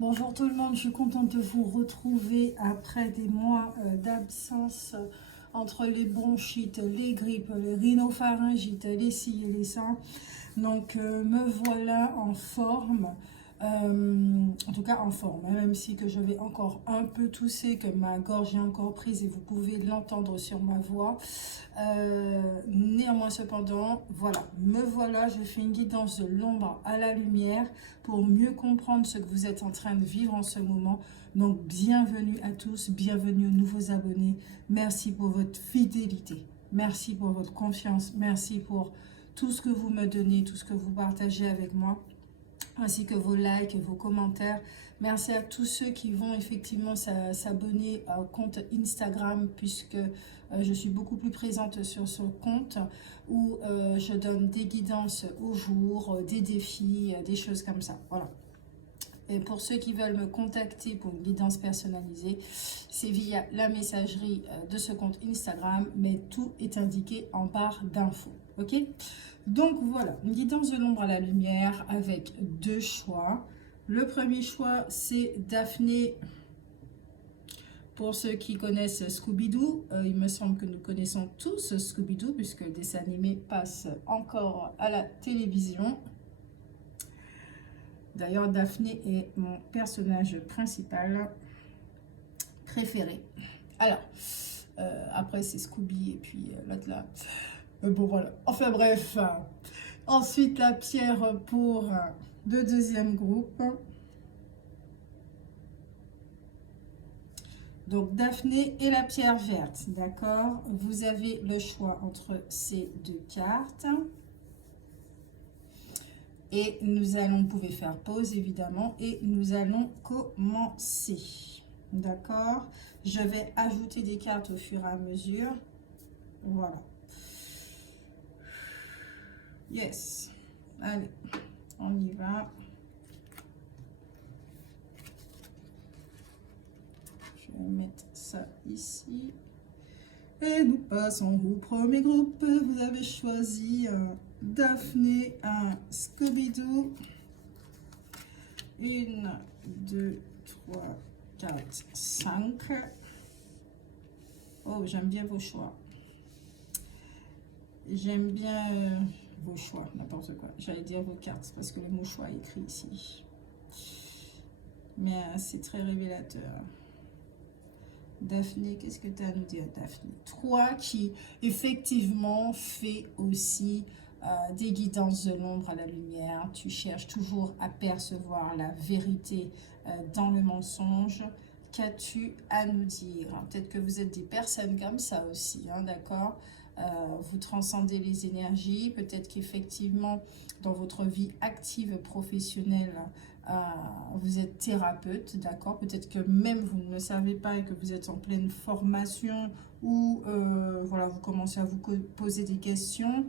Bonjour tout le monde, je suis contente de vous retrouver après des mois d'absence entre les bronchites, les grippes, les rhinopharyngites, les ci et les ça. Donc me voilà en forme, en tout cas en forme, hein, même si que je vais encore un peu tousser, que ma gorge est encore prise et vous pouvez l'entendre sur ma voix. Néanmoins cependant, voilà, me voilà, je fais une guidance de l'ombre à la lumière pour mieux comprendre ce que vous êtes en train de vivre en ce moment. Donc bienvenue à tous, bienvenue aux nouveaux abonnés, merci pour votre fidélité, merci pour votre confiance, merci pour tout ce que vous me donnez, tout ce que vous partagez avec moi, ainsi que vos likes et vos commentaires. Merci à tous ceux qui vont effectivement s'abonner au compte Instagram, puisque je suis beaucoup plus présente sur ce compte où je donne des guidances au jour, des défis, des choses comme ça. Voilà. Et pour ceux qui veulent me contacter pour une guidance personnalisée, c'est via la messagerie de ce compte Instagram, mais tout est indiqué en barre d'infos. Ok? Donc voilà, une guidance de l'ombre à la lumière avec deux choix. Le premier choix, c'est Daphné. Pour ceux qui connaissent Scooby-Doo, il me semble que nous connaissons tous Scooby-Doo, puisque le dessin animé passe encore à la télévision. D'ailleurs, Daphné est mon personnage principal préféré. Alors, après c'est Scooby et puis l'autre là. Bon voilà, enfin bref. Ensuite, la pierre pour le deuxième groupe. Donc Daphné et la pierre verte, d'accord? Vous avez le choix entre ces deux cartes. Et nous allons, vous pouvez faire pause évidemment, et nous allons commencer. D'accord? Je vais ajouter des cartes au fur et à mesure. Voilà. Yes. Allez, on y va. Je vais mettre ça ici. Et nous passons au premier groupe. Vous avez choisi Daphné, un Scooby-Doo. 1, 2, 3, 4, 5. Oh, j'aime bien vos choix. J'aime bien vos choix, n'importe quoi. J'allais dire vos cartes, parce que le mot choix est écrit ici. Mais c'est très révélateur. Daphné, qu'est-ce que tu as à nous dire, Daphné? 3 qui, effectivement, fait aussi des guidances de l'ombre à la lumière. Tu cherches toujours à percevoir la vérité dans le mensonge. Qu'as-tu à nous dire? Peut-être que vous êtes des personnes comme ça aussi, hein, d'accord? Vous transcendez les énergies. Peut-être qu'effectivement, dans votre vie active professionnelle, vous êtes thérapeute, d'accord? Peut-être que même vous ne le savez pas et que vous êtes en pleine formation ou voilà, vous commencez à vous poser des questions.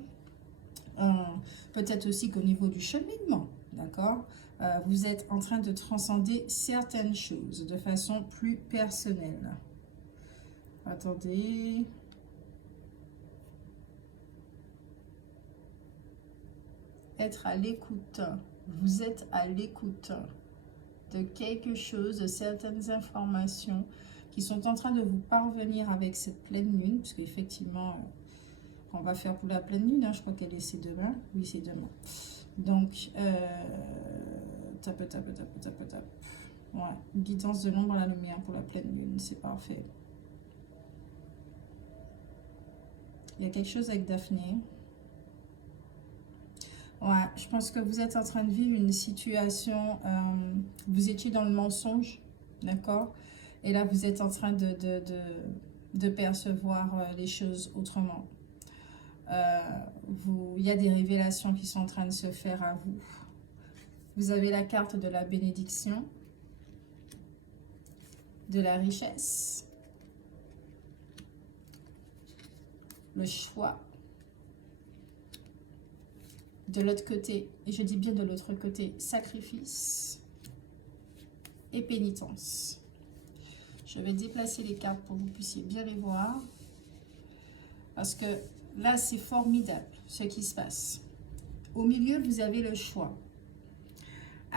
Peut-être aussi qu'au niveau du cheminement, d'accord? Vous êtes en train de transcender certaines choses de façon plus personnelle. Attendez. Être à l'écoute. Vous êtes à l'écoute de quelque chose, de certaines informations qui sont en train de vous parvenir avec cette pleine lune, parce qu'effectivement, on va faire pour la pleine lune, hein, je crois qu'elle est c'est demain, oui c'est demain. Donc, tape, ouais, guidance de l'ombre à la lumière pour la pleine lune, c'est parfait. Il y a quelque chose avec Daphné. Ouais, je pense que vous êtes en train de vivre une situation, vous étiez dans le mensonge, d'accord? Et là, vous êtes en train de percevoir les choses autrement. Il y a des révélations qui sont en train de se faire à vous. Vous avez la carte de la bénédiction, de la richesse, le choix. De l'autre côté, et je dis bien de l'autre côté, sacrifice et pénitence. Je vais déplacer les cartes pour que vous puissiez bien les voir. Parce que là, c'est formidable ce qui se passe. Au milieu, vous avez le choix.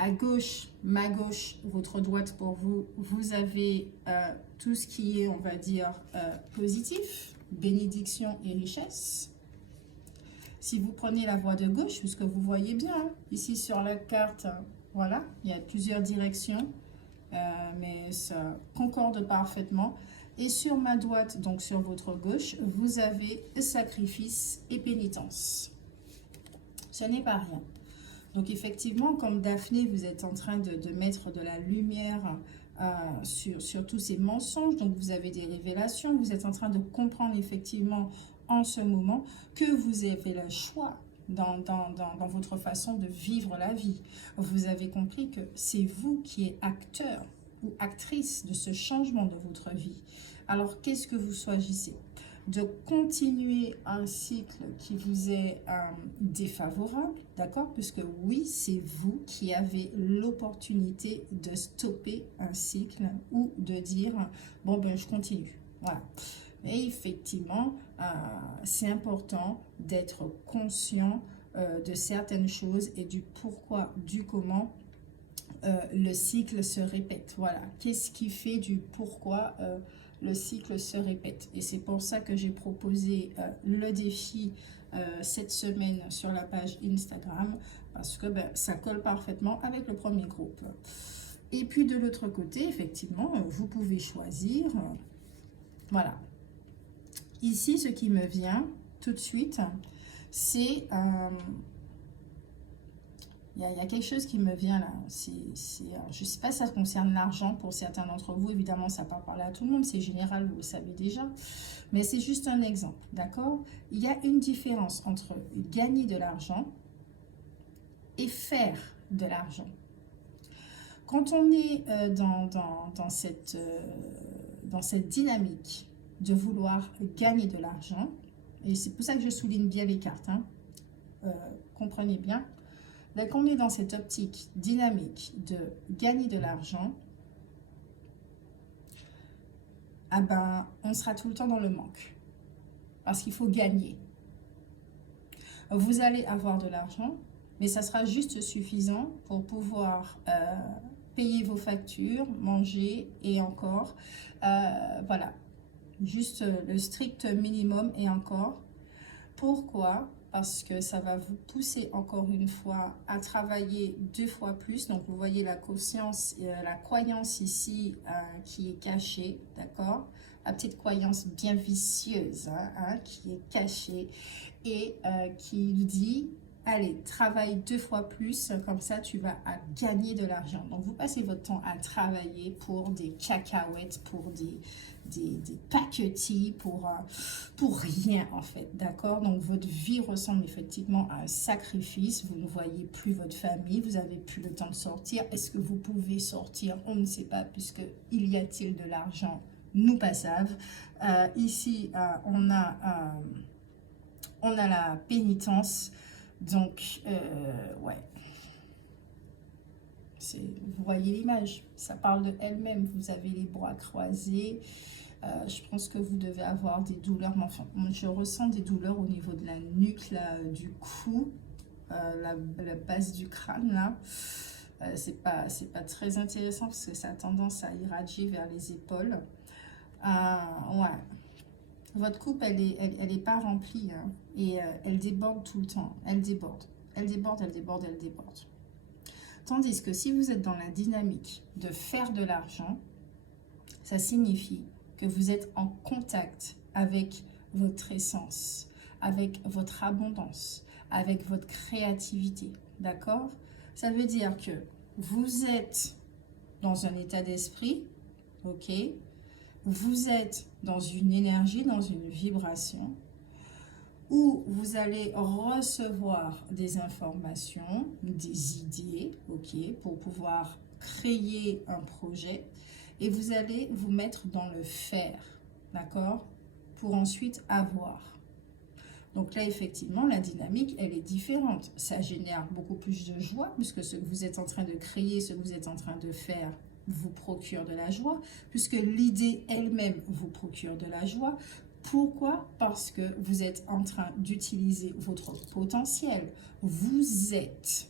À gauche, ma gauche, votre droite pour vous, vous avez tout ce qui est, on va dire, positif, bénédiction et richesse. Si vous prenez la voie de gauche, puisque vous voyez bien, hein, ici sur la carte, voilà, il y a plusieurs directions, mais ça concorde parfaitement. Et sur ma droite, donc sur votre gauche, vous avez sacrifice et pénitence. Ce n'est pas rien. Donc effectivement, comme Daphné, vous êtes en train de mettre de la lumière sur tous ces mensonges. Donc vous avez des révélations. Vous êtes en train de comprendre effectivement en ce moment que vous avez le choix dans votre façon de vivre la vie. Vous avez compris que c'est vous qui êtes acteur ou actrice de ce changement de votre vie. Alors qu'est-ce que vous choisissez? De continuer un cycle qui vous est défavorable, d'accord? Puisque oui, c'est vous qui avez l'opportunité de stopper un cycle ou de dire, bon ben je continue, voilà. Et effectivement, c'est important d'être conscient de certaines choses et du pourquoi, du comment le cycle se répète. Voilà, qu'est-ce qui fait du pourquoi le cycle se répète. Et c'est pour ça que j'ai proposé le défi cette semaine sur la page Instagram, parce que ça colle parfaitement avec le premier groupe. Et puis de l'autre côté, effectivement, vous pouvez choisir, voilà. Ici, ce qui me vient tout de suite, c'est... il y a quelque chose qui me vient là. Je ne sais pas si ça concerne l'argent pour certains d'entre vous. Évidemment, ça ne va pas parler à tout le monde. C'est général, vous le savez déjà. Mais c'est juste un exemple, d'accord? Il y a une différence entre gagner de l'argent et faire de l'argent. Quand on est dans cette dynamique de vouloir gagner de l'argent, et c'est pour ça que je souligne bien les cartes, hein, comprenez bien. Dès qu'on est dans cette optique dynamique de gagner de l'argent, ah ben, on sera tout le temps dans le manque. Parce qu'il faut gagner. Vous allez avoir de l'argent, mais ça sera juste suffisant pour pouvoir payer vos factures, manger et encore. Voilà, juste le strict minimum et encore. Pourquoi ? Parce que ça va vous pousser encore une fois à travailler 2 fois plus. Donc vous voyez la conscience, la croyance ici qui est cachée, d'accord? La petite croyance bien vicieuse qui est cachée et qui nous dit, allez, travaille 2 fois plus, comme ça tu vas gagner de l'argent. Donc vous passez votre temps à travailler pour des cacahuètes, pour des paquetis, pour rien en fait, d'accord? Donc votre vie ressemble effectivement à un sacrifice. Vous ne voyez plus votre famille, vous n'avez plus le temps de sortir. Est-ce que vous pouvez sortir? On ne sait pas, puisque il y a-t-il de l'argent? Nous pas savent. Ici on a la pénitence. Donc ouais, vous voyez l'image, ça parle de elle-même. Vous avez les bras croisés. Je pense que vous devez avoir des douleurs, mais enfin, je ressens des douleurs au niveau de la nuque, là, du cou, la base du crâne, là. C'est pas très intéressant parce que ça a tendance à irradier vers les épaules. Ouais. Votre coupe, elle est pas remplie, hein, et elle déborde tout le temps. Elle déborde. Elle déborde, elle déborde, elle déborde. Tandis que si vous êtes dans la dynamique de faire de l'argent, ça signifie que vous êtes en contact avec votre essence, avec votre abondance, avec votre créativité, d'accord? Ça veut dire que vous êtes dans un état d'esprit, ok? Vous êtes dans une énergie, dans une vibration, où vous allez recevoir des informations, des idées, ok, pour pouvoir créer un projet. Et vous allez vous mettre dans le faire, d'accord? Pour ensuite avoir. Donc là, effectivement, la dynamique, elle est différente. Ça génère beaucoup plus de joie, puisque ce que vous êtes en train de créer, ce que vous êtes en train de faire, vous procure de la joie, puisque l'idée elle-même vous procure de la joie. Pourquoi? Parce que vous êtes en train d'utiliser votre potentiel. Vous êtes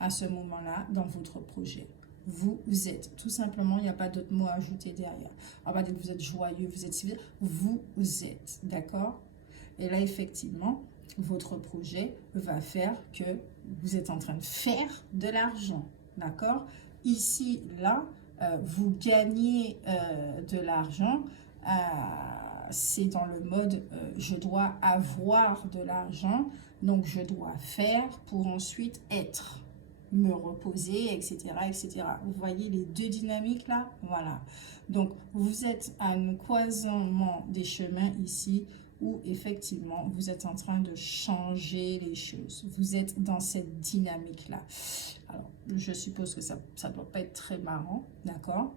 à ce moment-là dans votre projet. Vous êtes, tout simplement, il n'y a pas d'autre mot à ajouter derrière. On va dire que vous êtes joyeux, vous êtes civil, vous êtes, d'accord? Et là, effectivement, votre projet va faire que vous êtes en train de faire de l'argent, d'accord? Ici, là, vous gagnez de l'argent, c'est dans le mode je dois avoir de l'argent, donc je dois faire pour ensuite être, me reposer, etc., etc. Vous voyez les deux dynamiques là? Voilà. Donc, vous êtes à un croisement des chemins ici où effectivement, vous êtes en train de changer les choses. Vous êtes dans cette dynamique-là. Alors, je suppose que ça ne doit pas être très marrant, d'accord?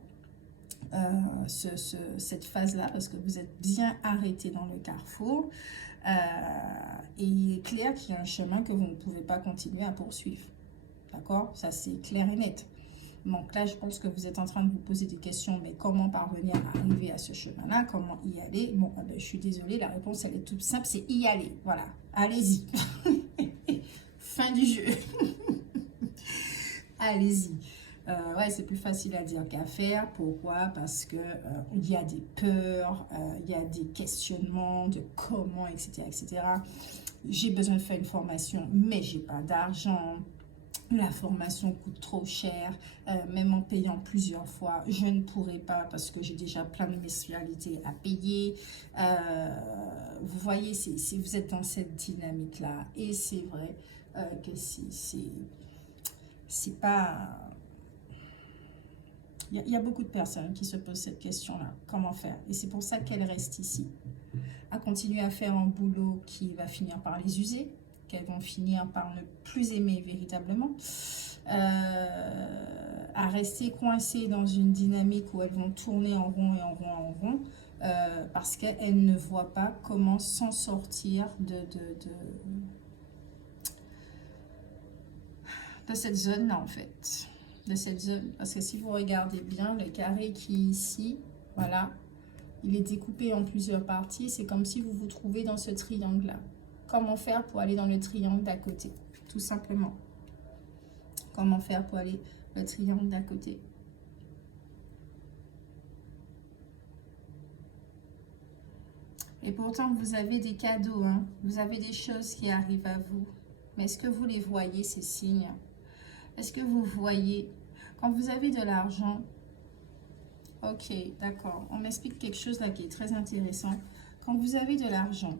Cette phase-là, parce que vous êtes bien arrêté dans le carrefour. Et il est clair qu'il y a un chemin que vous ne pouvez pas continuer à poursuivre. D'accord? Ça, c'est clair et net. Donc là, je pense que vous êtes en train de vous poser des questions, mais comment parvenir à arriver à ce chemin-là? Comment y aller? Bon, ben, je suis désolée, la réponse, elle est toute simple, c'est y aller. Voilà, allez-y. Fin du jeu. Allez-y. Ouais, c'est plus facile à dire qu'à faire. Pourquoi? Parce que il y a des peurs, il y a des questionnements de comment, etc., etc. J'ai besoin de faire une formation, mais j'ai pas d'argent. La formation coûte trop cher, même en payant plusieurs fois, je ne pourrai pas parce que j'ai déjà plein de mensualités à payer. Vous voyez, vous êtes dans cette dynamique-là. Et c'est vrai que c'est pas... Il y a beaucoup de personnes qui se posent cette question-là. Comment faire? Et c'est pour ça qu'elles restent ici. À continuer à faire un boulot qui va finir par les user, qu'elles vont finir par ne plus aimer véritablement, à rester coincées dans une dynamique où elles vont tourner en rond et en rond en rond, parce qu'elles ne voient pas comment s'en sortir de cette zone-là, en fait. De cette zone. Parce que si vous regardez bien, le carré qui est ici, voilà, il est découpé en plusieurs parties. C'est comme si vous vous trouvez dans ce triangle-là. Comment faire pour aller dans le triangle d'à côté? Tout simplement. Comment faire pour aller le triangle d'à côté? Et pourtant, vous avez des cadeaux, hein? Vous avez des choses qui arrivent à vous. Mais est-ce que vous les voyez, ces signes? Est-ce que vous voyez? Quand vous avez de l'argent, ok, d'accord. On m'explique quelque chose là qui est très intéressant. Quand vous avez de l'argent,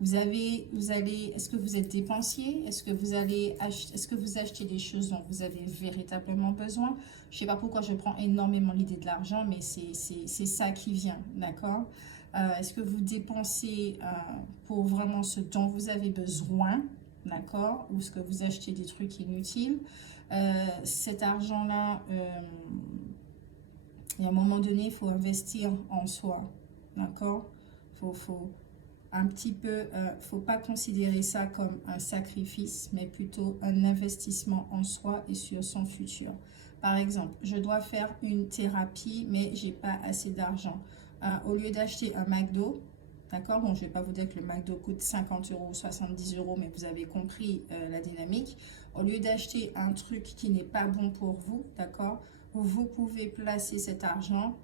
est-ce que vous êtes dépensier? Est-ce que vous achetez des choses dont vous avez véritablement besoin? Je ne sais pas pourquoi je prends énormément l'idée de l'argent, mais c'est ça qui vient, d'accord? Est-ce que vous dépensez pour vraiment ce dont vous avez besoin, d'accord? Ou est-ce que vous achetez des trucs inutiles? Cet argent-là, à un moment donné, il faut investir en soi, d'accord? Faut un petit peu, faut pas considérer ça comme un sacrifice, mais plutôt un investissement en soi et sur son futur. Par exemple, je dois faire une thérapie, mais j'ai pas assez d'argent. Au lieu d'acheter un McDo, d'accord, bon, je vais pas vous dire que le McDo coûte 50 euros ou 70 euros, mais vous avez compris la dynamique. Au lieu d'acheter un truc qui n'est pas bon pour vous, d'accord, vous pouvez placer cet argent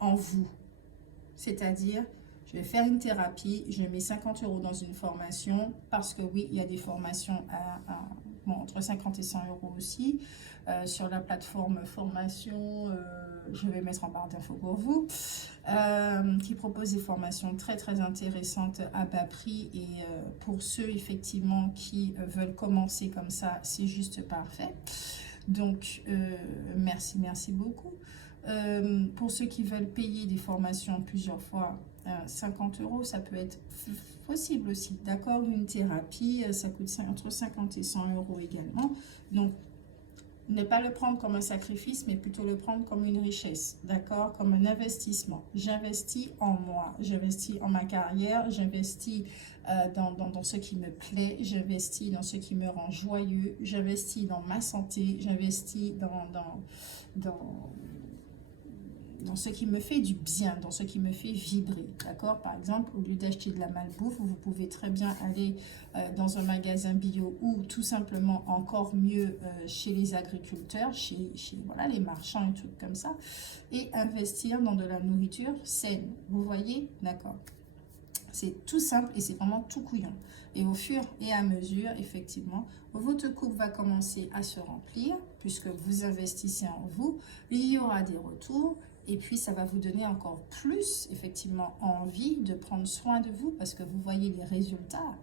en vous. C'est-à-dire, je vais faire une thérapie, je mets 50 euros dans une formation, parce que oui, il y a des formations bon, entre 50 et 100 euros aussi. Sur la plateforme formation, je vais mettre en barre d'infos pour vous, qui propose des formations très très intéressantes à bas prix. Et pour ceux effectivement qui veulent commencer comme ça, c'est juste parfait. Donc, merci beaucoup. Pour ceux qui veulent payer des formations plusieurs fois, 50 euros, ça peut être possible aussi, d'accord? Une thérapie, ça coûte entre 50 et 100 euros également. Donc, ne pas le prendre comme un sacrifice, mais plutôt le prendre comme une richesse, d'accord? Comme un investissement. J'investis en moi, j'investis en ma carrière, j'investis dans ce qui me plaît, j'investis dans ce qui me rend joyeux, j'investis dans ma santé, j'investis dans ce qui me fait du bien, dans ce qui me fait vibrer, d'accord? Par exemple, au lieu d'acheter de la malbouffe, vous pouvez très bien aller dans un magasin bio ou tout simplement encore mieux chez les agriculteurs, chez voilà, les marchands et tout comme ça, et investir dans de la nourriture saine, vous voyez? D'accord. C'est tout simple et c'est vraiment tout couillon. Et au fur et à mesure, effectivement, votre coupe va commencer à se remplir puisque vous investissez en vous. Il y aura des retours et puis ça va vous donner encore plus, effectivement, envie de prendre soin de vous parce que vous voyez les résultats.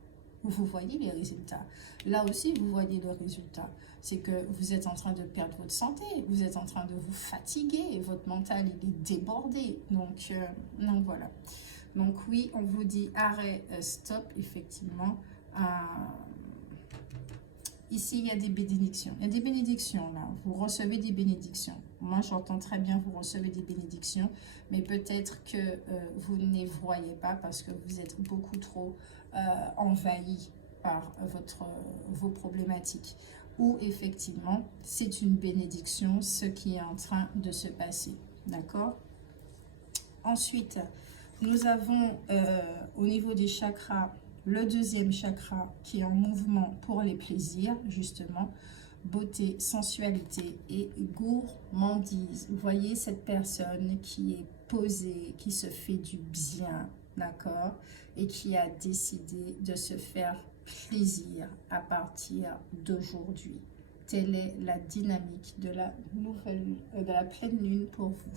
Vous voyez les résultats. Là aussi, vous voyez le résultat. C'est que vous êtes en train de perdre votre santé, vous êtes en train de vous fatiguer, votre mental il est débordé. Donc voilà. Donc oui, on vous dit arrêt, stop, effectivement. Ici, il y a des bénédictions. Il y a des bénédictions là. Vous recevez des bénédictions. Moi, j'entends très bien, vous recevez des bénédictions. Mais peut-être que vous ne les voyez pas parce que vous êtes beaucoup trop envahi par vos problématiques. Ou effectivement, c'est une bénédiction, ce qui est en train de se passer. D'accord? Ensuite, nous avons au niveau des chakras, le deuxième chakra qui est en mouvement pour les plaisirs, justement, beauté, sensualité et gourmandise. Vous voyez cette personne qui est posée, qui se fait du bien, d'accord? Et qui a décidé de se faire plaisir à partir d'aujourd'hui. Telle est la dynamique de la de la pleine lune pour vous.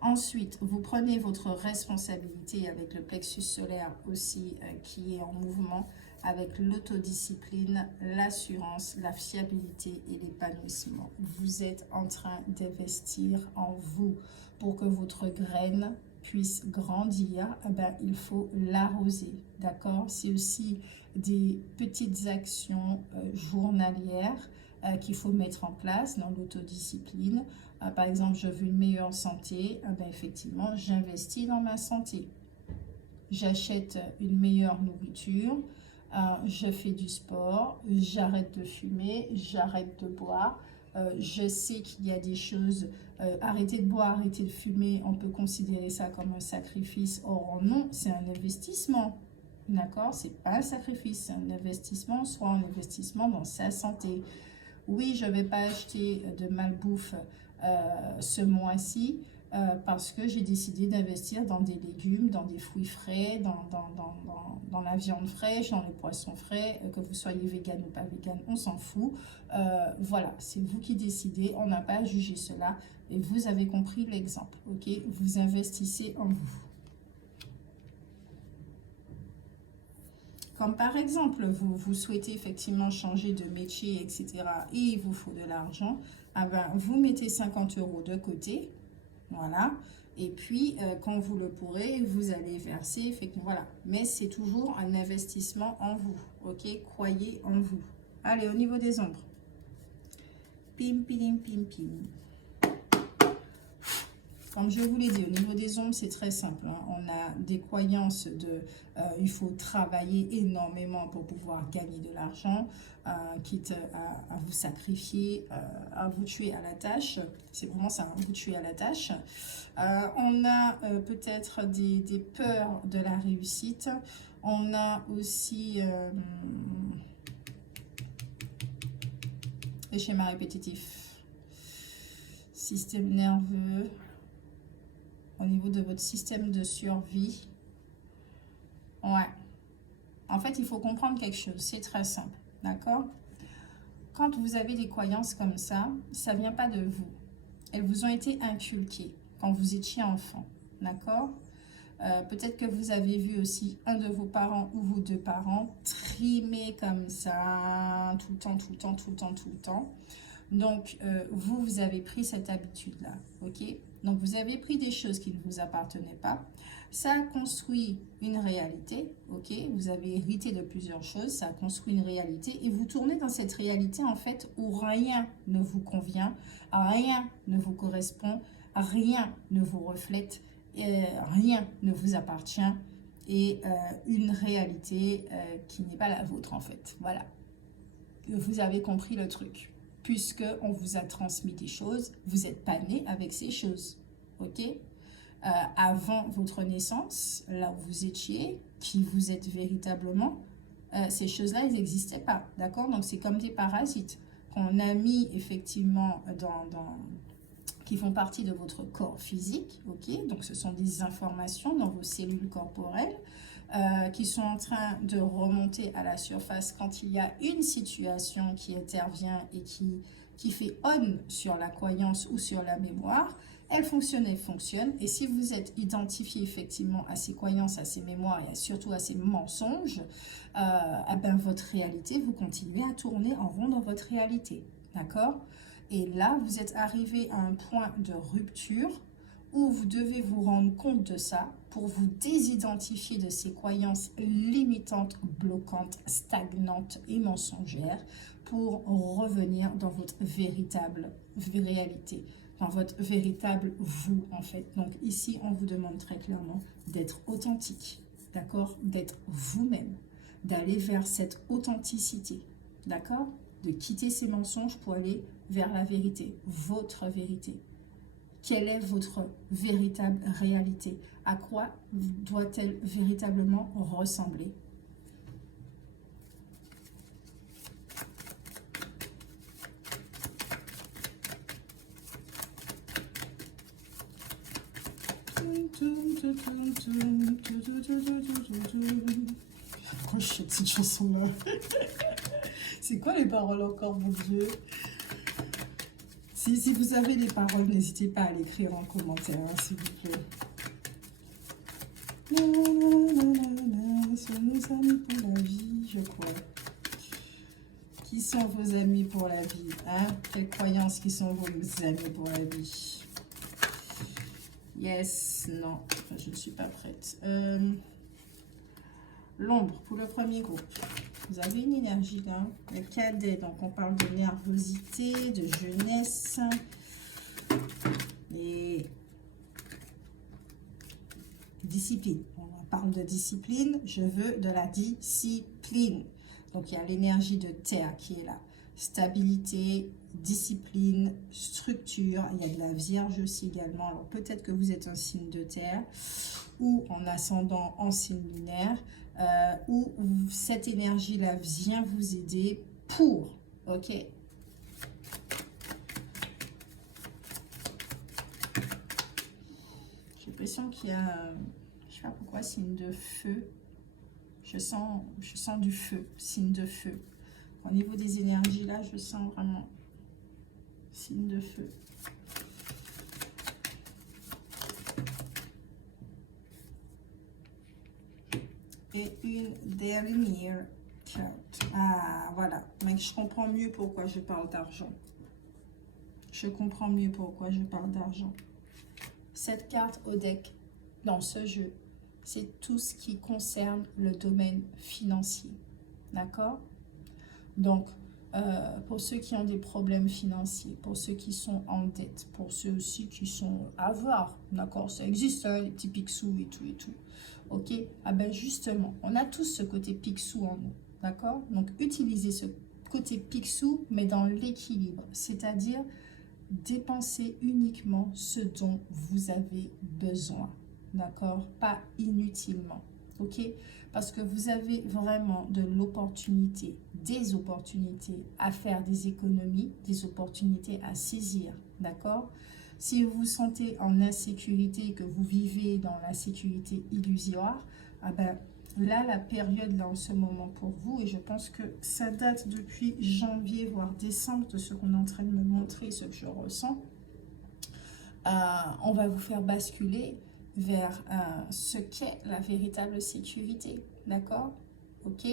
Ensuite, vous prenez votre responsabilité avec le plexus solaire aussi qui est en mouvement, avec l'autodiscipline, l'assurance, la fiabilité et l'épanouissement. Vous êtes en train d'investir en vous pour que votre graine puisse grandir. Eh ben, il faut l'arroser, d'accord? C'est aussi des petites actions journalières qu'il faut mettre en place dans l'autodiscipline. Par exemple, je veux une meilleure santé, ben effectivement, j'investis dans ma santé. J'achète une meilleure nourriture, je fais du sport, j'arrête de fumer, j'arrête de boire. Je sais qu'il y a des choses, arrêter de boire, arrêter de fumer, on peut considérer ça comme un sacrifice. Or non, c'est un investissement. D'accord? C'est pas un sacrifice, c'est un investissement, soit un investissement dans sa santé. Oui, je ne vais pas acheter de malbouffe ce mois-ci parce que j'ai décidé d'investir dans des légumes, dans des fruits frais, dans la viande fraîche, dans les poissons frais, que vous soyez vegan ou pas vegan, on s'en fout. Voilà, c'est vous qui décidez, on n'a pas à juger cela et vous avez compris l'exemple, ok? Vous investissez en vous. Comme par exemple, vous souhaitez effectivement changer de métier, etc. et il vous faut de l'argent, ah ben, vous mettez 50 € de côté, voilà. Et puis, quand vous le pourrez, vous allez verser, effectivement, voilà. Mais c'est toujours un investissement en vous, ok? Croyez en vous. Allez, au niveau des ombres. Pim, pim, pim, pim. Comme je vous l'ai dit, au niveau des ombres, c'est très simple. Hein. On a des croyances de il faut travailler énormément pour pouvoir gagner de l'argent, quitte à vous sacrifier, à vous tuer à la tâche. C'est vraiment ça, vous tuer à la tâche. On a peut-être des peurs de la réussite. On a aussi les schémas répétitifs. Système nerveux. Au niveau de votre système de survie. Ouais. En fait, il faut comprendre quelque chose. C'est très simple. D'accord? Quand vous avez des croyances comme ça ne vient pas de vous. Elles vous ont été inculquées quand vous étiez enfant. D'accord? Peut-être que vous avez vu aussi un de vos parents ou vos deux parents trimer comme ça tout le temps, tout le temps, tout le temps, tout le temps. Donc, vous avez pris cette habitude-là, ok? Donc, vous avez pris des choses qui ne vous appartenaient pas. Ça a construit une réalité, ok? Vous avez hérité de plusieurs choses, ça a construit une réalité. Et vous tournez dans cette réalité, en fait, où rien ne vous convient, rien ne vous correspond, rien ne vous reflète, rien ne vous appartient. Et une réalité qui n'est pas la vôtre, en fait. Voilà. Vous avez compris le truc. puisque on vous a transmis des choses, vous n'êtes pas né avec ces choses, ok? Avant votre naissance, là où vous étiez, qui vous êtes véritablement, ces choses-là, elles n'existaient pas, d'accord? Donc, c'est comme des parasites qu'on a mis effectivement qui font partie de votre corps physique, ok? Donc, ce sont des informations dans vos cellules corporelles qui sont en train de remonter à la surface quand il y a une situation qui intervient et qui fait on sur la croyance ou sur la mémoire. Elle fonctionne, elle fonctionne. Et si vous êtes identifié effectivement à ces croyances, à ces mémoires et surtout à ces mensonges, eh ben, votre réalité, vous continuez à tourner en rond dans votre réalité. D'accord? Et là, vous êtes arrivé à un point de rupture où vous devez vous rendre compte de ça pour vous désidentifier de ces croyances limitantes, bloquantes, stagnantes et mensongères pour revenir dans votre véritable réalité, dans votre véritable vous en fait. Donc ici, on vous demande très clairement d'être authentique, d'accord? D'être vous-même, d'aller vers cette authenticité, d'accord? De quitter ces mensonges pour aller vers la vérité, votre vérité. Quelle est votre véritable réalité? À quoi doit-elle véritablement ressembler? Pourquoi je chante cette chanson-là? C'est quoi les paroles encore, mon Dieu? Si vous avez les paroles, n'hésitez pas à l'écrire en commentaire, hein, s'il vous plaît. Sont nos amis pour la vie, je crois. Qui sont vos amis pour la vie, hein? Quelles croyances qui sont vos amis pour la vie? Yes, non, je ne suis pas prête. L'ombre, pour le premier groupe. Vous avez une énergie là, le cadet, donc on parle de nervosité, de jeunesse et discipline. On parle de discipline, je veux de la discipline. Donc il y a l'énergie de terre qui est là. Stabilité, discipline, structure. Il y a de la Vierge aussi également. Alors peut-être que vous êtes un signe de terre ou en ascendant en signe lunaire. Où cette énergie-là vient vous aider pour, ok? J'ai l'impression qu'il y a, je sais pas pourquoi, signe de feu. Je sens du feu, signe de feu. Au niveau des énergies, là, je sens vraiment signe de feu. Et une dernière carte. Ah, voilà. Mais je comprends mieux pourquoi je parle d'argent. Je comprends mieux pourquoi je parle d'argent. Cette carte au deck, dans ce jeu, c'est tout ce qui concerne le domaine financier. D'accord? Donc, pour ceux qui ont des problèmes financiers, pour ceux qui sont en dette, pour ceux aussi qui sont avares, d'accord? Ça existe, hein, les petits picsous et tout et tout. Ok, ah ben justement, on a tous ce côté pixou en nous, d'accord? Donc, utilisez ce côté pixou, mais dans l'équilibre, c'est-à-dire dépenser uniquement ce dont vous avez besoin, d'accord? Pas inutilement, ok? Parce que vous avez vraiment de l'opportunité, des opportunités à faire des économies, des opportunités à saisir, d'accord? Si vous vous sentez en insécurité, que vous vivez dans la sécurité illusoire, ah ben, là, la période, là, en ce moment pour vous, et je pense que ça date depuis janvier, voire décembre, de ce qu'on est en train de me montrer, ce que je ressens, on va vous faire basculer vers ce qu'est la véritable sécurité, d'accord? Ok?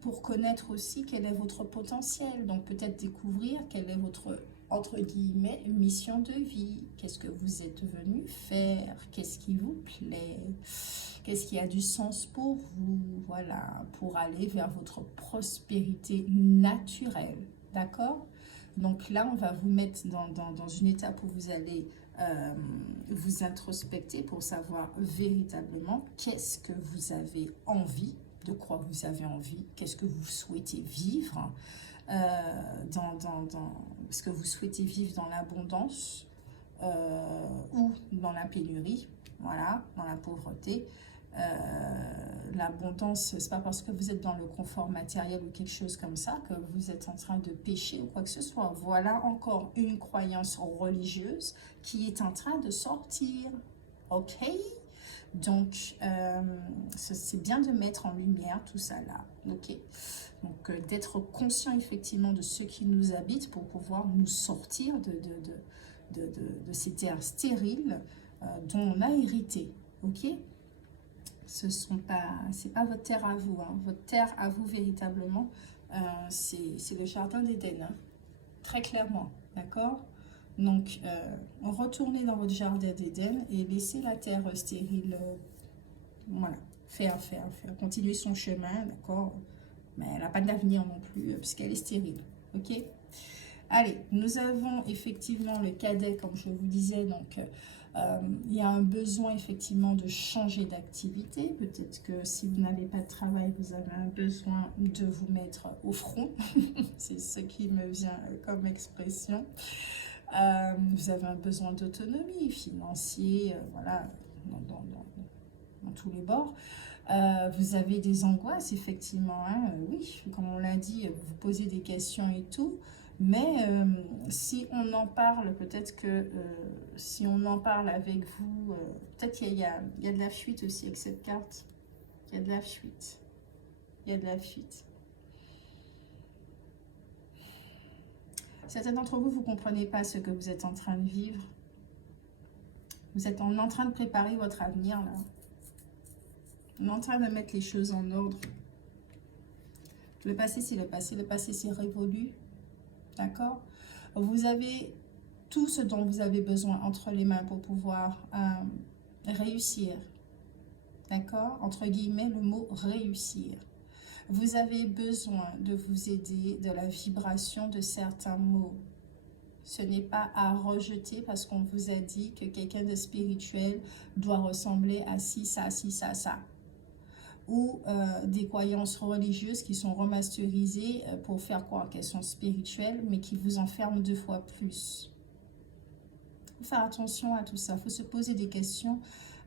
Pour connaître aussi quel est votre potentiel, donc peut-être découvrir quelle est votre, entre guillemets, mission de vie. Qu'est-ce que vous êtes venu faire? Qu'est-ce qui vous plaît? Qu'est-ce qui a du sens pour vous? Voilà, pour aller vers votre prospérité naturelle, d'accord? Donc là, on va vous mettre dans une étape où vous allez vous introspecter pour savoir véritablement qu'est-ce que vous avez envie, de quoi vous avez envie, qu'est-ce que vous souhaitez vivre, parce que vous souhaitez vivre dans l'abondance ou dans la pénurie, voilà, dans la pauvreté. L'abondance, c'est pas parce que vous êtes dans le confort matériel ou quelque chose comme ça que vous êtes en train de pécher ou quoi que ce soit. Voilà encore une croyance religieuse qui est en train de sortir. Ok? Donc, c'est bien de mettre en lumière tout ça là. Ok? Donc, d'être conscient effectivement de ce qui nous habite pour pouvoir nous sortir de ces terres stériles dont on a hérité. Ok? C'est pas votre terre à vous, hein. Votre terre à vous véritablement, c'est le jardin d'Éden, hein. Très clairement, d'accord? Donc, retournez dans votre jardin d'Éden et laissez la terre stérile, voilà, faire, continuer son chemin, d'accord? Mais elle n'a pas d'avenir non plus, puisqu'elle est stérile, ok? Allez, nous avons effectivement le cadet, comme je vous disais, donc il y a un besoin effectivement de changer d'activité. Peut-être que si vous n'avez pas de travail, vous avez un besoin de vous mettre au front. C'est ce qui me vient comme expression. Vous avez un besoin d'autonomie financière, voilà, dans tous les bords. Vous avez des angoisses, effectivement, hein, oui, comme on l'a dit, vous posez des questions et tout. Mais si on en parle, peut-être que si on en parle avec vous, peut-être qu'il y a de la fuite aussi avec cette carte. Il y a de la fuite. Il y a de la fuite. Certains d'entre vous, vous ne comprenez pas ce que vous êtes en train de vivre. Vous êtes en train de préparer votre avenir, là. On est en train de mettre les choses en ordre. Le passé, c'est le passé. Le passé, c'est révolu. D'accord? Vous avez tout ce dont vous avez besoin entre les mains pour pouvoir réussir. D'accord? Entre guillemets, le mot réussir. Vous avez besoin de vous aider de la vibration de certains mots. Ce n'est pas à rejeter parce qu'on vous a dit que quelqu'un de spirituel doit ressembler à ci, ça, ça. Ou des croyances religieuses qui sont remasterisées pour faire croire qu'elles sont spirituelles, mais qui vous enferment 2 fois plus. Il faut faire attention à tout ça. Il faut se poser des questions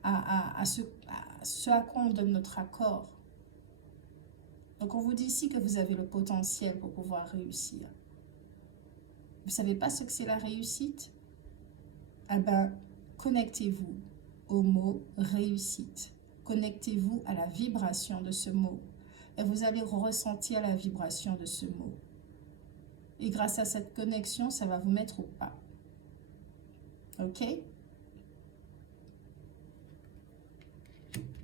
à ce à quoi on donne notre accord. Donc, on vous dit ici que vous avez le potentiel pour pouvoir réussir. Vous ne savez pas ce que c'est la réussite? Eh bien, connectez-vous au mot réussite. Connectez-vous à la vibration de ce mot. Et vous allez ressentir la vibration de ce mot. Et grâce à cette connexion, ça va vous mettre au pas. Ok?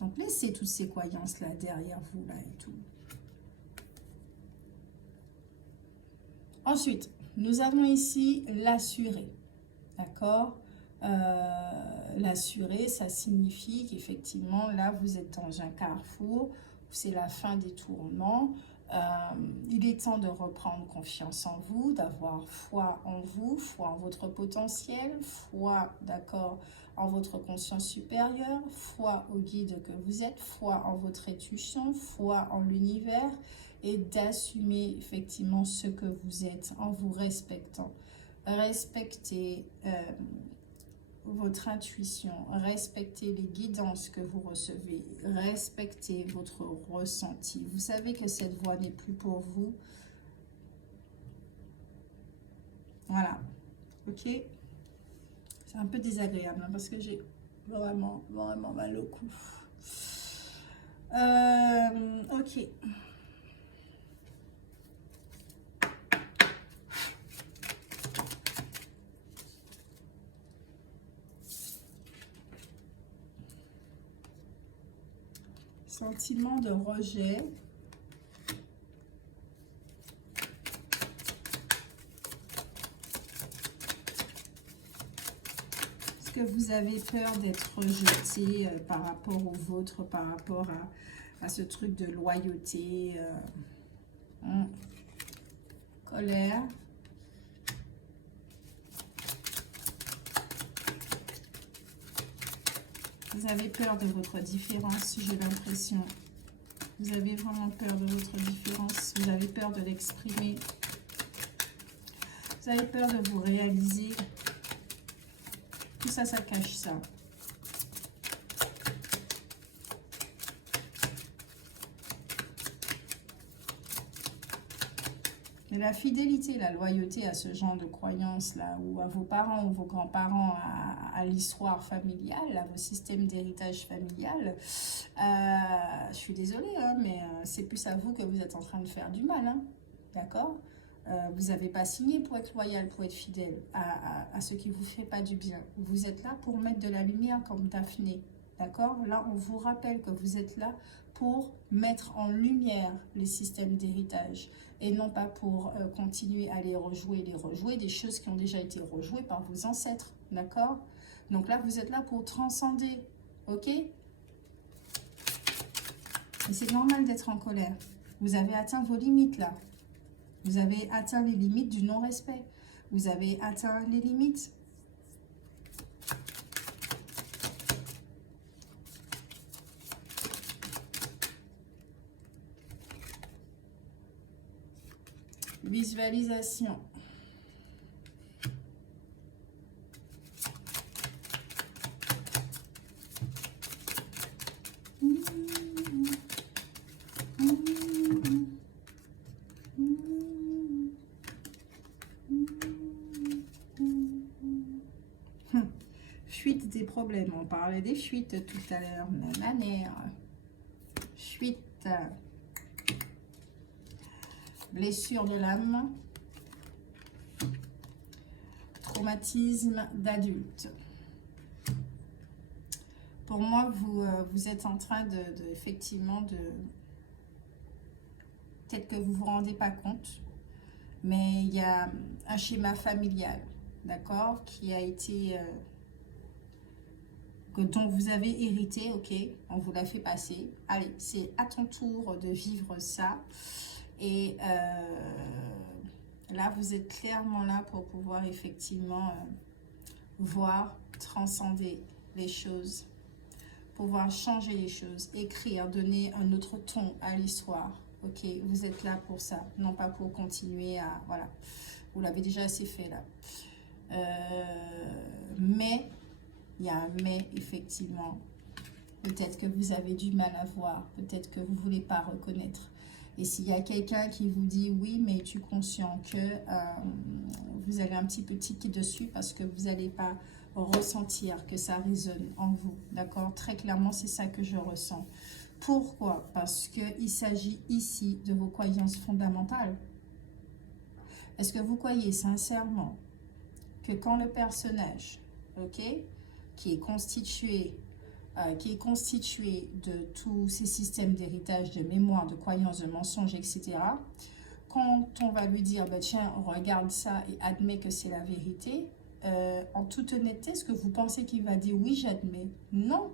Donc, laissez toutes ces croyances-là derrière vous, là et tout. Ensuite, nous avons ici l'assuré. D'accord? L'assuré, ça signifie qu'effectivement, là, vous êtes dans un carrefour, c'est la fin des tourments. Il est temps de reprendre confiance en vous, d'avoir foi en vous, foi en votre potentiel, foi, d'accord, en votre conscience supérieure, foi au guide que vous êtes, foi en votre intuition, foi en l'univers et d'assumer effectivement ce que vous êtes en vous respectant. Respectez votre intuition, respectez les guidances que vous recevez, respectez votre ressenti. Vous savez que cette voie n'est plus pour vous. Voilà, ok? C'est un peu désagréable hein, parce que j'ai vraiment mal au cou. Ok. Sentiment de rejet. Est-ce que vous avez peur d'être rejeté par rapport au vôtre, par rapport à ce truc de loyauté, colère? Vous avez peur de votre différence, j'ai l'impression. Vous avez vraiment peur de votre différence. Vous avez peur de l'exprimer. Vous avez peur de vous réaliser. Tout ça, ça cache ça. Mais la fidélité, la loyauté à ce genre de croyances-là, ou à vos parents ou vos grands-parents, à l'histoire familiale, à vos systèmes d'héritage familial, je suis désolée, hein, mais c'est plus à vous que vous êtes en train de faire du mal, hein, d'accord? Vous n'avez pas signé pour être loyal, pour être fidèle à ce qui ne vous fait pas du bien. Vous êtes là pour mettre de la lumière comme Daphné, d'accord? Là, on vous rappelle que vous êtes là pour mettre en lumière les systèmes d'héritage et non pas pour continuer à les rejouer, des choses qui ont déjà été rejouées par vos ancêtres, d'accord? Donc là, vous êtes là pour transcender, ok? Et c'est normal d'être en colère. Vous avez atteint vos limites là. Vous avez atteint les limites du non-respect. Vous avez atteint les limites. Visualisation. Fuite des problèmes. On parlait des fuites tout à l'heure. Même manière. Fuite. Blessure de l'âme. Traumatisme d'adulte. Pour moi, vous êtes en train effectivement de... Peut-être que vous ne vous rendez pas compte, mais il y a un schéma familial, d'accord, qui a été... dont vous avez hérité, ok, on vous l'a fait passer. Allez, c'est à ton tour de vivre ça. Et là, vous êtes clairement là pour pouvoir effectivement voir, transcender les choses, pouvoir changer les choses, écrire, donner un autre ton à l'histoire. Ok, vous êtes là pour ça, non pas pour continuer à... Voilà, vous l'avez déjà assez fait là. Mais, il y a un mais, effectivement. Peut-être que vous avez du mal à voir, peut-être que vous ne voulez pas reconnaître. Et s'il y a quelqu'un qui vous dit oui, mais es-tu conscient que vous avez un petit peu tiqué dessus parce que vous n'allez pas ressentir que ça résonne en vous, d'accord? Très clairement, c'est ça que je ressens. Pourquoi? Parce qu'il s'agit ici de vos croyances fondamentales. Est-ce que vous croyez sincèrement que quand le personnage, ok, qui est constitué de tous ces systèmes d'héritage, de mémoire, de croyances, de mensonges, etc., quand on va lui dire, bah, tiens, regarde ça et admets que c'est la vérité, en toute honnêteté, est-ce que vous pensez qu'il va dire oui, j'admets? Non.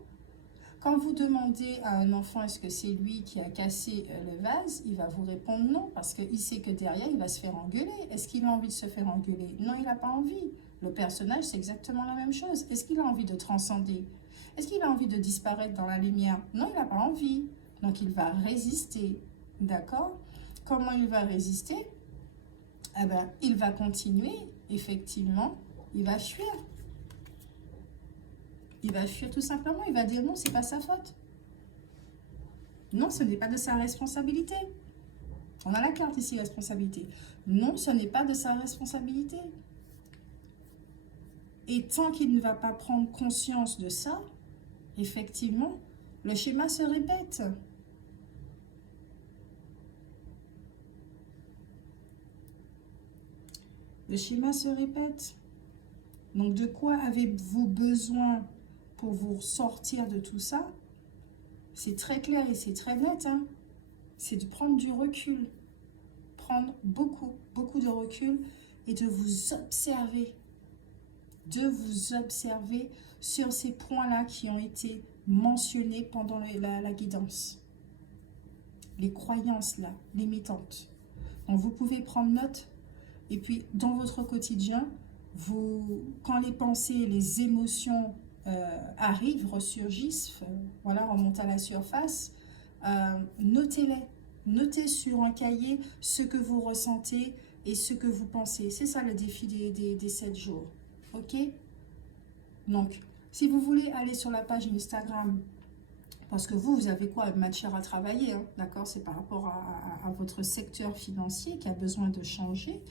Quand vous demandez à un enfant, est-ce que c'est lui qui a cassé le vase, il va vous répondre non, parce qu'il sait que derrière, il va se faire engueuler. Est-ce qu'il a envie de se faire engueuler? Non, il n'a pas envie. Le personnage, c'est exactement la même chose. Est-ce qu'il a envie de transcender? Est-ce qu'il a envie de disparaître dans la lumière? Non, il n'a pas envie. Donc, il va résister. D'accord? Comment il va résister? Eh bien, il va continuer, effectivement, il va fuir. Il va fuir tout simplement, il va dire non, c'est pas sa faute. Non, ce n'est pas de sa responsabilité. On a la carte ici, responsabilité. Non, ce n'est pas de sa responsabilité. Et tant qu'il ne va pas prendre conscience de ça, effectivement, le schéma se répète. Le schéma se répète. Donc, de quoi avez-vous besoin pour vous sortir de tout ça? C'est très clair et c'est très net. Hein? C'est de prendre du recul. Prendre beaucoup de recul et de vous observer. De vous observer sur ces points-là qui ont été mentionnés pendant la guidance. Les croyances là, limitantes. Donc, vous pouvez prendre note. Et puis, dans votre quotidien, quand les pensées, les émotions arrivent, ressurgissent, voilà, remontent à la surface, notez-les. Notez sur un cahier ce que vous ressentez et ce que vous pensez. C'est ça le défi des 7 jours. Ok? Donc, si vous voulez aller sur la page Instagram, parce que vous avez quoi? Une matière à travailler, hein, d'accord? C'est par rapport à votre secteur financier qui a besoin de changer.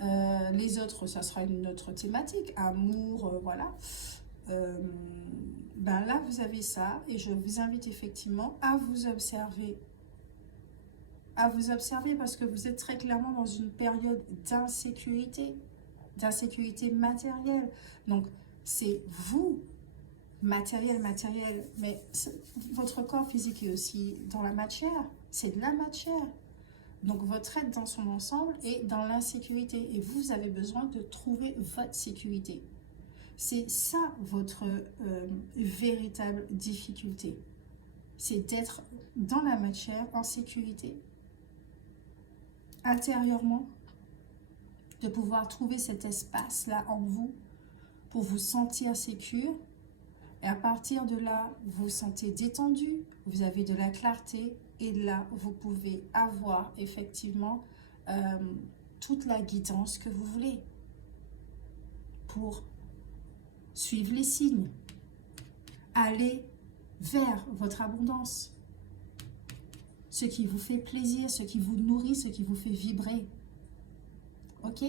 Les autres, ça sera une autre thématique, amour, voilà. Ben là, vous avez ça et je vous invite effectivement à vous observer. À vous observer parce que vous êtes très clairement dans une période d'insécurité matérielle. Donc, c'est vous, matériel, mais votre corps physique est aussi dans la matière. C'est de la matière. Donc, votre être dans son ensemble est dans l'insécurité et vous avez besoin de trouver votre sécurité. C'est ça votre véritable difficulté. C'est d'être dans la matière, en sécurité, intérieurement, de pouvoir trouver cet espace-là en vous pour vous sentir sécure. Et à partir de là, vous vous sentez détendu, vous avez de la clarté et là, vous pouvez avoir effectivement toute la guidance que vous voulez pour suivre les signes, aller vers votre abondance, ce qui vous fait plaisir, ce qui vous nourrit, ce qui vous fait vibrer. Ok?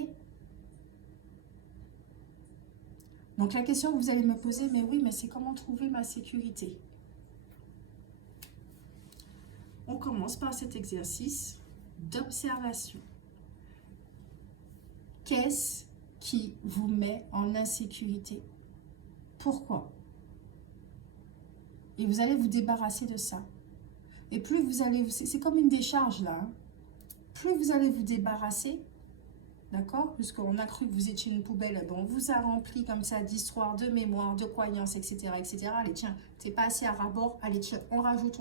Donc la question que vous allez me poser, mais oui, mais c'est comment trouver ma sécurité? On commence par cet exercice d'observation. Qu'est-ce qui vous met en insécurité? Pourquoi? Et vous allez vous débarrasser de ça. Et plus vous allez, c'est comme une décharge là, hein. Plus vous allez vous débarrasser, d'accord? Puisqu'on a cru que vous étiez une poubelle, ben on vous a rempli comme ça d'histoires, de mémoires, de croyances, etc., etc. Allez, tiens, t'es pas assez à rabord, allez, tiens, on rajoute.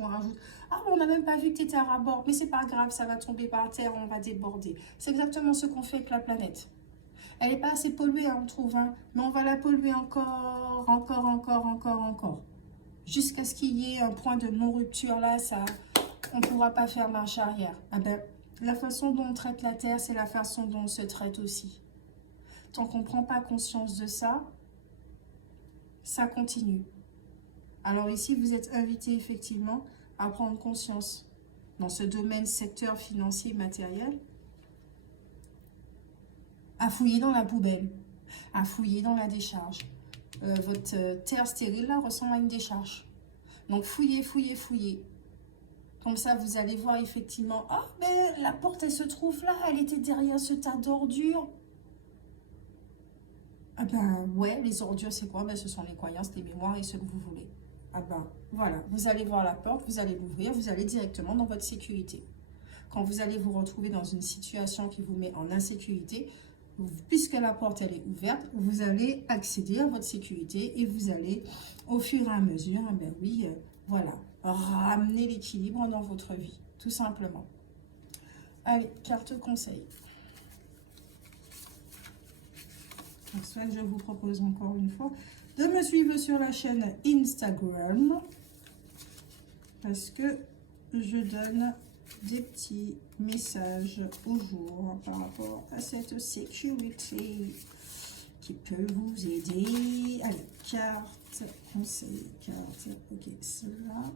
Ah, on n'a même pas vu que tu étais à rabord, mais c'est pas grave, ça va tomber par terre, on va déborder. C'est exactement ce qu'on fait avec la planète. Elle n'est pas assez polluée, hein, on trouve, hein, mais on va la polluer encore. Jusqu'à ce qu'il y ait un point de non-rupture, là, ça, on ne pourra pas faire marche arrière. Ah ben, la façon dont on traite la Terre, c'est la façon dont on se traite aussi. Tant qu'on ne prend pas conscience de ça, ça continue. Alors ici, vous êtes invité effectivement à prendre conscience dans ce domaine secteur financier et matériel, à fouiller dans la poubelle, à fouiller dans la décharge. Votre terre stérile là ressemble à une décharge. Donc fouillez. Comme ça, vous allez voir effectivement, ah, mais la porte, elle se trouve là, elle était derrière ce tas d'ordures. Ah ben ouais, les ordures, c'est quoi? Ben, ce sont les croyances, les mémoires et ce que vous voulez. Ah ben voilà, vous allez voir la porte, vous allez l'ouvrir, vous allez directement dans votre sécurité. Quand vous allez vous retrouver dans une situation qui vous met en insécurité, puisque la porte elle est ouverte, vous allez accéder à votre sécurité et vous allez au fur et à mesure, ben oui, voilà, ramener l'équilibre dans votre vie, tout simplement. Allez, carte conseil. Ensuite, je vous propose encore une fois de me suivre sur la chaîne Instagram parce que je donne des petits messages au jour par rapport à cette sécurité qui peut vous aider. Allez, carte, conseil, carte, ok, cela.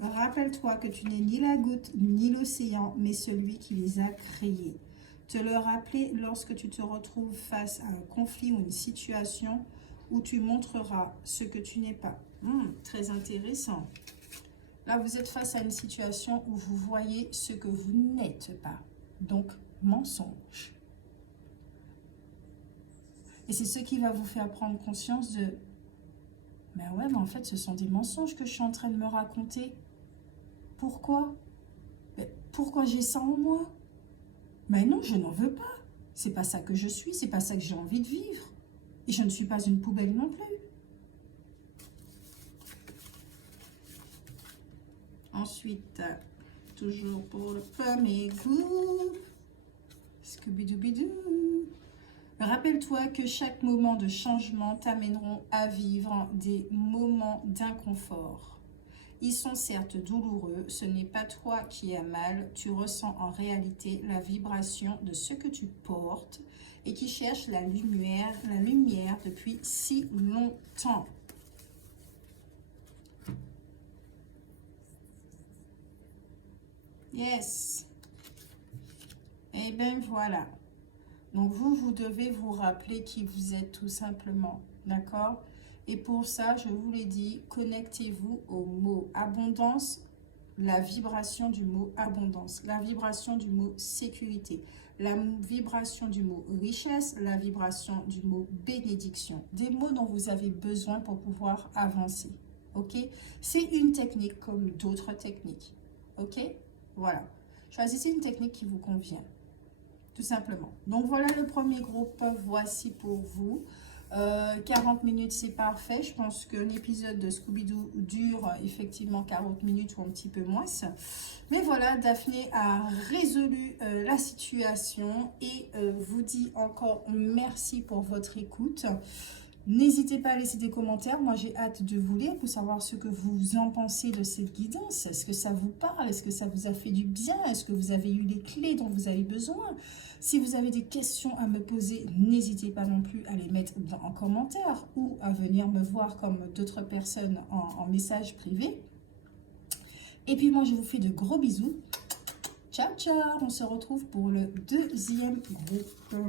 Rappelle-toi que tu n'es ni la goutte ni l'océan, mais celui qui les a créés. Te le rappeler lorsque tu te retrouves face à un conflit ou une situation où tu montreras ce que tu n'es pas. Très intéressant. Là, vous êtes face à une situation où vous voyez ce que vous n'êtes pas. Donc, mensonge. Et c'est ce qui va vous faire prendre conscience de... Mais ouais, mais en fait, ce sont des mensonges que je suis en train de me raconter. Pourquoi? Pourquoi j'ai ça en moi? Mais non, je n'en veux pas. C'est pas ça que je suis, c'est pas ça que j'ai envie de vivre. Et je ne suis pas une poubelle non plus. Ensuite, toujours pour le premier groupe. Scooby-Doo-Bidou. Rappelle-toi que chaque moment de changement t'amèneront à vivre des moments d'inconfort. Ils sont certes douloureux, ce n'est pas toi qui as mal, tu ressens en réalité la vibration de ce que tu portes et qui cherche la lumière depuis si longtemps. Yes. Et bien voilà. Donc vous devez vous rappeler qui vous êtes tout simplement. D'accord? Et pour ça, je vous l'ai dit, connectez-vous au mot abondance, la vibration du mot abondance, la vibration du mot sécurité, la vibration du mot richesse, la vibration du mot bénédiction. Des mots dont vous avez besoin pour pouvoir avancer. Ok? C'est une technique comme d'autres techniques. Ok? Voilà. Choisissez une technique qui vous convient. Tout simplement. Donc voilà le premier groupe, voici pour vous. 40 minutes, c'est parfait. Je pense que l'épisode de Scooby-Doo dure effectivement 40 minutes ou un petit peu moins. Mais voilà, Daphné a résolu la situation et vous dit encore merci pour votre écoute. N'hésitez pas à laisser des commentaires. Moi, j'ai hâte de vous lire pour savoir ce que vous en pensez de cette guidance. Est-ce que ça vous parle? Est-ce que ça vous a fait du bien? Est-ce que vous avez eu les clés dont vous avez besoin? Si vous avez des questions à me poser, n'hésitez pas non plus à les mettre en commentaire ou à venir me voir comme d'autres personnes en message privé. Et puis moi, je vous fais de gros bisous. Ciao, ciao. On se retrouve pour le deuxième groupe.